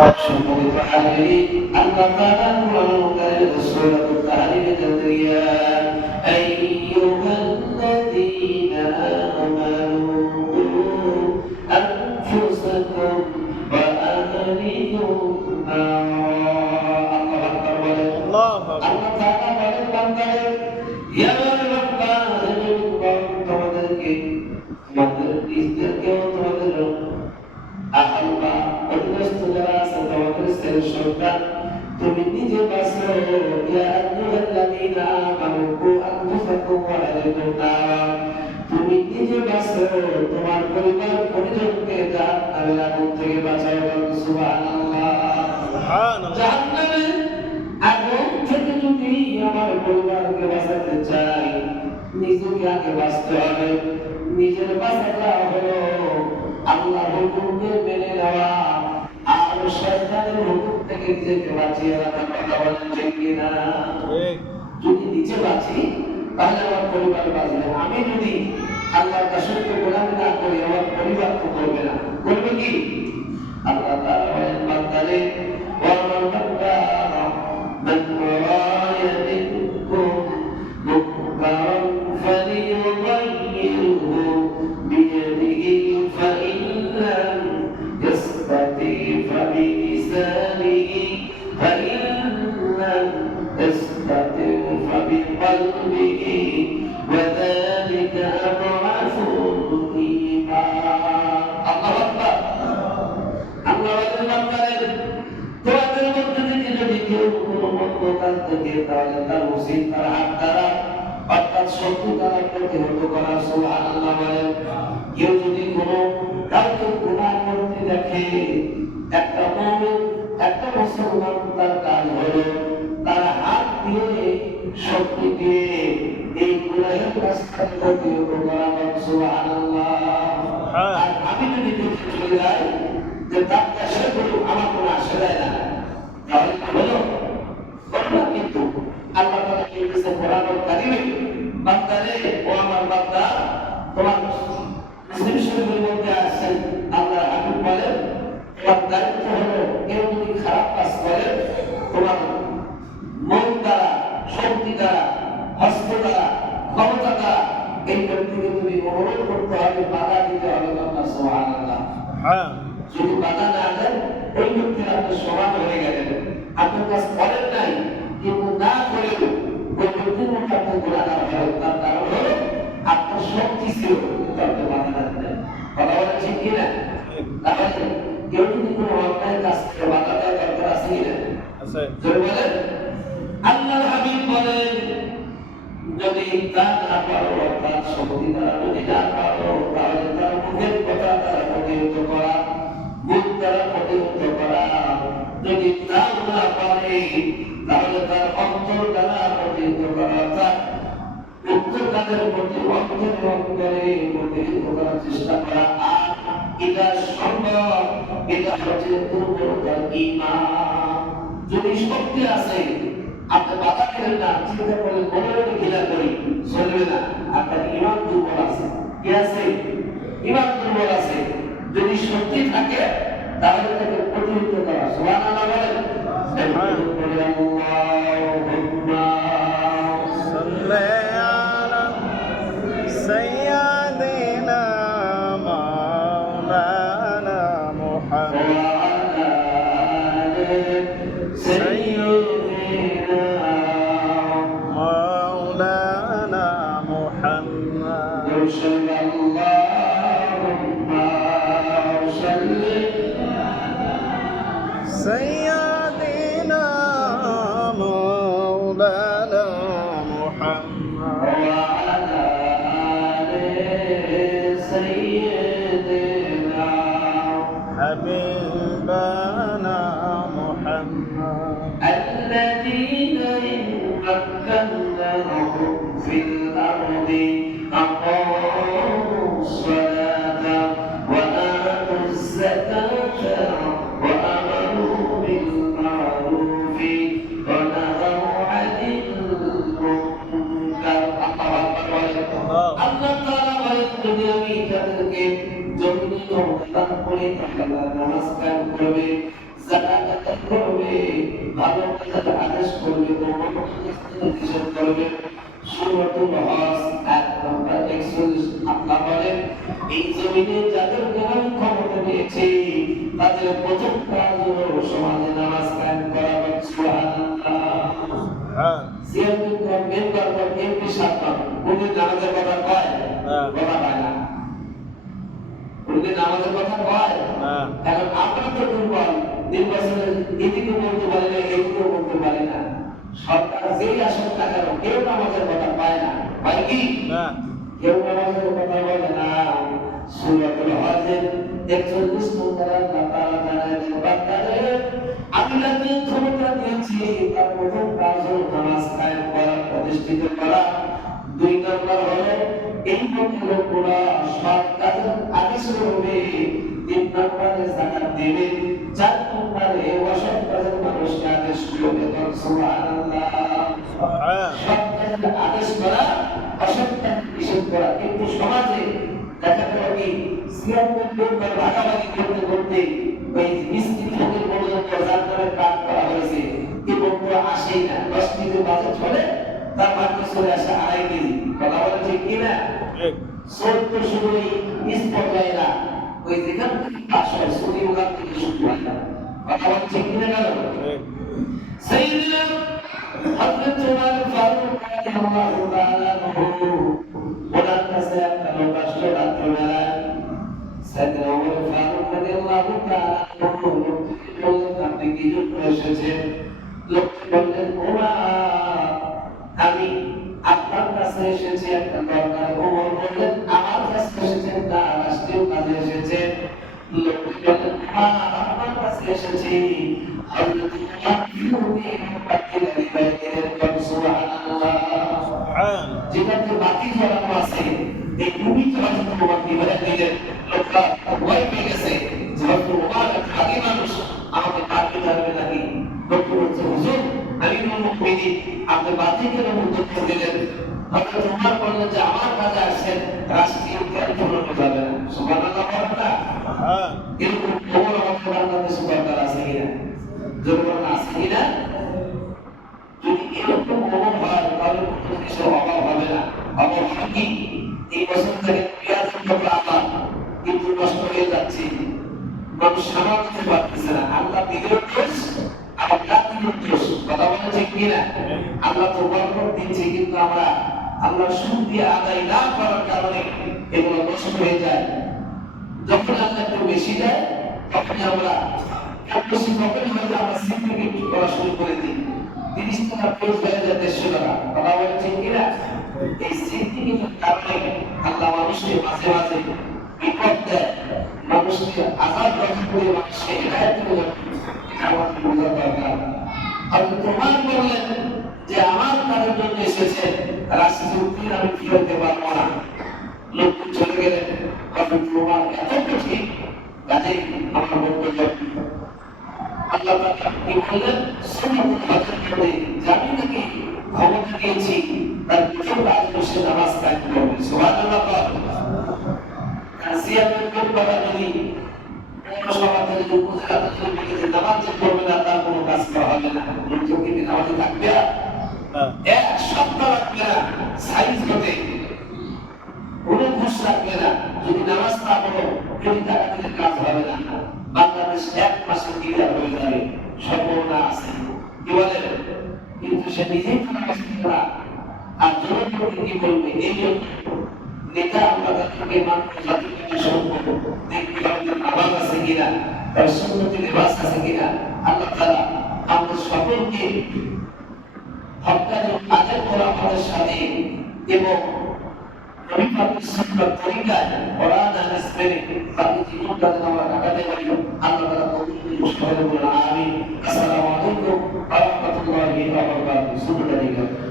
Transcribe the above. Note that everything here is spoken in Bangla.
সম্মানিত হাজিরিন, আল্লাহ তাআলা কোরআনুল কারীম সূরাতুত তাহরিমে তাদরিয়া আইয়ুহাল্লাযীনা আমানু আনফুসাকুম ওয়া আহলিকুম নারা। আল্লাহু আকবার বলেন। আল্লাহ তাআলা বলেন বান্দারে, ইয়া বান্দা তোমাদেরকে তোমাদের নিজেদেরকেও তোমাদের আহলবা অধীনস্থ যারা আছে তোমাদের ছেলে সন্তান তুমি নিজে বাঁচো। ইয়া আইয়ুহাল্লাযীনা আমানু কু আনফুসাকুম ওয়া আহলিকুম নারা, তুমি নিজে বাঁচো, তোমার পরিবার পরিজনকে জাহান্নামের আগুন থেকে বাঁচাও। সুবহানাল্লাহ, সুবহানাল্লাহ। জাহান্নামের আগুন থেকে যদি আমার পরিবারকে বাঁচাতে চাই, নিজেকে আগে বাঁচতে হবে। নিজের বাঁচাটা হলো আল্লাহর হুকুমকে মেনে নেওয়া আর শয়তানের হুকুম থেকে নিজেকে বাঁচিয়ে রাখা। কথা বলেন ঠিক কিনা? যদি নিজে বাঁচি তাহলে আমার পরিবার বাঁচবে। আমি যদি আল্লাহর রাসূলকে গোলামি না করি আমার পরিবার তো করবে না। করবে কি? আল্লাহ তাআলা বলেন বান্দারে, ওয়া মান বান্দা মান রায়া মিনকুম মুনকারান ফালিয়ুগাইয়িরহু বিয়াদিহি ফাইন লাম ইয়াসতাতি ফাবিলিসানিহি ফাইন লাম ইয়াসতাতি ফাবিকলবিহি ওয়া যালিকা আদআফুল ঈমান। আল্লাহু আকবার। আল্লাহ বান্দারে, তোমাদের মধ্যে থেকে যদি কেউ কোনো মন্দ কাজ থাকে তাহলে তার উচিত তার হাত দ্বারা অর্থাৎ শত্রু দ্বারা প্রতিহত করা। সুবহানাল্লাহ বলেন। কেউ যদি কোনো কাউকে গুনাহ করতে দেখে, একটা মুমিন একটা মুসলমান তার কাজ হলো তার হাত দিয়ে শক্তি দিয়ে এই গুনাহের কাজটাকে প্রতিহত করা। সুবহানাল্লাহ। আর আমি যদি দেখে চলে যাই যে তার কাছে কোনো আমার কোনো আশা যায় না, তাহলে কি হলো? ঘটনা কিন্তু আল্লাহ তাআলা এই বিষয়ে কোরআনুল কারীমে বান্দারে, ও আমার বান্দা, তোমার মুসলিম শরীফের মধ্যে আছে আল্লাহ হাবিব বলেন তোমার দায়িত্ব হলো কেউ যদি খারাপ কাজ করে তোমার মন দ্বারা, শক্তি দ্বারা, হস্ত দ্বারা, ক্ষমতা দ্বারা এই ব্যক্তিকে তুমি অনুরোধ করতে হবে, বাধা দিতে হবে। সুবহানাল্লাহ। যদি বাধা না দেন ওই ব্যক্তির আপনি সমান হয়ে গেলেন। আপনার কাজ করেন নাই কিন্তু না করে ওই ব্যক্তির মধ্যে আপনি গুণাগার হলেন। তার কারণ হলো আপনার শক্তি ছিল কিন্তু আপনি বাধা না দিলেন। কথা বলেন ঠিক কিনা? তাহলে কেউ যদি কোনো অন্যায় কাজ করে বাধা দেওয়ার দরকার আছে কিনা? বলেন। আল্লাহর হাবিব বলেন যদি তা না পারো, অর্থাৎ শক্তি দ্বারা যদি না পারো, তাহলে তার মুখের কথা দ্বারা প্রতিহত করা, মুখ দ্বারা প্রতিহত করা। যদি তাও না পারে তাহলে তার অন্তর দ্বারা প্রতিহত করা, অর্থাৎ উত্তর কাজের প্রতি অন্তরে প্রতিহত করার চেষ্টা করা। আর এটা সম্ভব, এটা হচ্ছে দুর্বলতার ঈমান। যদি শক্তি আছে আপনি বাধা করেন না, চিন্তা করলেন মনে মনে ঘৃণা করি, চলবে না। আপনার ঈমান দুর্বল আছে। কি আছে? ঈমান দুর্বল আছে। যদি শক্তি থাকে তাহলে তাকে প্রতিহত করা। সুবহানাল্লাহ বলেন। আল্লাহুম্মা সাল্লি আলা সাইয়্যিদিনা মাওলানা মুহাম্মদ ওয়া আলা আলি সাইয়্যিদিনা মাওলানা মুহাম্মদ। আল্লাহুম্মা সাল্লি سيدنا مولانا محمد وعلى آل سيدنا حبيبنا محمد الذين إن مكناهم في الأرض أقاموا الصلاة وآتوا الزكاة وأمروا بالمعروف ونهوا عن المنكر. আল্লাহ তাআলা বলেন যদি আমি তাদেরকে জমিনে দান করে তাহলে নামাজ কায়েম করবে, যাকাত ভালো কাজের আদেশ করবে ও নিষেধ করবে। সূরাতুল হজ আয়াত নম্বর 41 আল্লাহ বলেন এই জমিনে যাদের জ্ঞান ক্ষমতা দিয়েছে তাদের প্রথম কাজ হলো সমাজে নামাজ কায়েম করা। সুবহানাল্লাহ। সিয়ামের পর মেম্বার পর এমপি সাহেব উনি নামাজের কথা কয় কথা পায় না, উনি নামাজের কথা কয়। এখন আমরা তো দুর্বল, নির্বাচনের এদিকে বলতে পারি না এদিকেও বলতে পারি না। সরকার যেই আসুক না কেন কেউ নামাজের কথা পায় না, পায় কি? কেউ নামাজের কথা বলে না। সূরাতুল হজের 41 নম্বর আল্লাহ তাআলা জানালেন বান্দারে আমি যাকে ক্ষমতা দিয়েছি তার প্রথম কাজ হলো নামাজ কায়েম করা, প্রতিষ্ঠিত করা। 2 নম্বর হলো এই লোকগুলা সৎ কাজের আদেশ করবে। 3 নম্বরে যাকাত দেবে। 4 নম্বরে অসৎ কাজের মানুষকে আদেশ করবে। সুবহানাল্লাহ। সৎ কাজের আদেশ করা, অসৎ কাজের নিষেধ করা। কিন্তু সমাজে দেখা যায় কি সিয়ামের লোকদের ভাগাভাগি করতে করতে ওই মিষ্টি ফকির পর্যন্ত যার নামে কাজ করা হয়েছে কি বলতো আসেই না। 10 কেজি বাজেট হলে তার মাত্র চলে আসে 2.5 কেজি। কথা বলে ঠিক কিনা? সত্য শুধু এই স্পট যায় না, ওই যেখান থেকে পাশ হয় সুদি ওখান থেকে শুরু হয় না। কথা বলে ঠিক কিনা? গেল সেইদিনা হযরত ওমর ফারুক রাদিয়াল্লাহু তাআলা ওনার কাছে একটা লোক আসলো রাত্রিবেলায়। সাইয়েদনা ওমর ফারুক রাদিয়াল্লাহু তাআলা বললেন আপনি কি জন্য এসেছেন? লোকটি বললেন ওমর আমি আপনার কাছে এসেছি একটা দরকার। ওমর বললেন আমার কাছে এসেছেন না রাষ্ট্রীয় কাজে এসেছেন? লোকটি বললেন আপনার কাছে এসেছি হযরত যেটাতে বাতি জ্বালানো আছে এই ভূমি লোকটা ভয় পেয়ে গেছে যেহেতু ওমার খালি মানুষ আমাকে কাটতে পারবে নাকি। লোকটা বলছে হুজুর আমি আপনি বাতি কেন উদ্যোগ দিলেন? হযরত ওমর বললেন যে আমার কাজে আসছেন রাষ্ট্রীয় জ্ঞান ধরানো যাবে না। সুবহানাল্লাহ বলেন না? এরকম ওমর আমাদের বাংলাদেশে দরকার আছে কিনা? জনগণ আছে কিনা? যদি এরকম মনে হয় তাহলে কোনো কিছু অভাব হবে না। অভাব হবে কি? এই বছর থেকে পেঁয়াজের টুকরা আবার কিন্তু নষ্ট হয়ে যাচ্ছে, মানুষ সামাল দিতে পারতেছে না। আল্লাহ দিলেও দোষ, আবার না দিলেও দোষ। কথা বলে ঠিক কিনা? আল্লাহ তো বরকত দিচ্ছে কিন্তু আমরা আল্লাহর শুকরিয়া আদায় না করার কারণে এগুলো নষ্ট হয়ে যায়। যখন আল্লাহ একটু বেশি দেয় তখন আমরা বেশি তখনই হয়তো আমরা সিন্ডিকেট করা শুরু করে দিই। 30 টাকা পেজ বেড়ে যায় 150 টাকা। কথা বলে ঠিক কিনা? এই সিন্ডিকেটের কারণে আল্লাহ মানুষকে মাঝে মাঝে বিপদ দেয়, মানুষকে আজাদ রক্ষা করে মানুষকে হেদায়েত করে। এটা আমাদের বোঝা দরকার। আর প্রমাণ করলেন যে আমার কাজের জন্য এসেছে রাষ্ট্রীয় উকিল আমি ফিরতে পারবো না। লোকটি চলে গেলেন। কারণ প্রমাণ এত কঠিন কাজে আমার বক্তব্য আল্লাহ তাআলা কি বললেন? সুন্নাতুল হজের মধ্যে জানি নাকি ক্ষমতা দিয়েছি তার প্রথম কাজ হচ্ছে নামাজ কায়েম করবে। সুবহানাল্লাহ। সিয়ামের ব্যাপারে যদি পৌরসভা থেকে উপজেলা থেকে লিখেছে নামাজ পড়বে না তার কোনো কাজ করা হবে না। লোকজন কি নামাজে থাকবে না? এক সপ্তাহ লাগবে না সাইজ হতে, কোনো ঘুষ লাগবে না। যদি নামাজ না পড়ো কোটি টাকা দিলে কাজ হবে না। বাংলাদেশ 1 মাসে ক্লিয়ার হয়ে যাবে। সম্ভাবনা আছে কি বলেন? কিন্তু সে নিজেই নামাজ পড়ে না আর জনগণ কি বলবে? এই জন্য নেতা আমাদেরকে মানুষ জাতিকে সম্পর্ক দেখতে হবে নামাজ আছে কিনা, তার সুন্নতি লিবাস আছে কিনা। আল্লাহ তাআলা আমাদের সকলকে হক্কানি আদায় করা আমাদের সাথে এবং নবী পাকের সুন্নাত তরিকায় কোরআন হাদিস মেনে বাকি জীবনটা যেন আমরা কাটাতে পারি। আল্লাহ তাআলা তৌফিক দান করুন। আমিন। আসসালামু আলাইকুম ওয়া রাহমাতুল্লাহি ওয়া বারাকাতুহু।